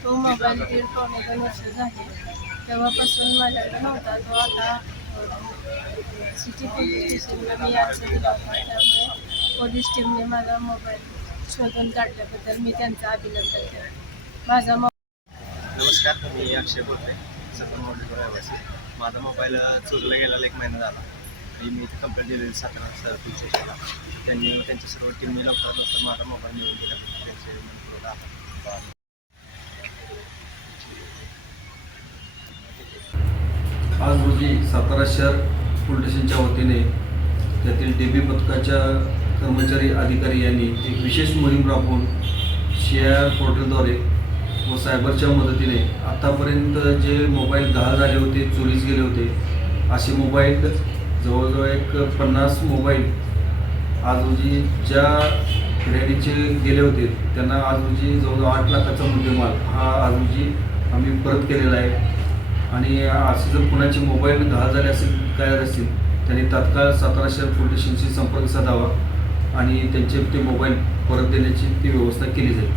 तो मोबाईल दीड पावणे दोन वर्ष झाले तेव्हापासून माझ्याकडे नव्हता तो आता सिटी पोलीस स्टेशनला मी अर्ज़ दिला त्यामुळे पोलीस टीमने माझा मोबाईल शोधून काढल्याबद्दल मी त्यांचं अभिनंदन करते माझा नमस्कार, मी अक्षय बोलतोय. सत्र मोबाईल रहिवासी माझा मोबाईल चोरीला गेला एक महिना झाला. आणि मी इथे कंप्लेंट दिलेली सातारा सर पोलीस स्टेशनला त्यांनी त्यांच्या सर्व टीमने लवकरात लवकर माझा मोबाईल मिळून दिला. त्यांचे मनपूर्वक आभार. आज रोजी सातारा शहर पोलीस स्टेशनच्या वतीने त्यातील डेबी पथकाच्या कर्मचारी अधिकारी यांनी एक विशेष मोहीम राबवून शेअर पोर्टलद्वारे व सायबरच्या मदतीने. आत्तापर्यंत जे मोबाईल गहाळ झाले होते चोरीस गेले होते असे मोबाईल जवळजवळ एक पन्नास मोबाईल आज रोजी ज्या रेडीचे गेले होते त्यांना आज रोजी जवळजवळ आठ लाखाचा मुद्देमाल हा आज रोजी आम्ही परत केलेला आहे. आणि असे जर कुणाचे मोबाईल गहाळ झाले असेल काय असतील त्यांनी तात्काळ सातारा शहर पोलीस स्टेशनशी संपर्क साधावा आणि त्यांचे ते मोबाईल परत देण्याची ती व्यवस्था केली जाईल.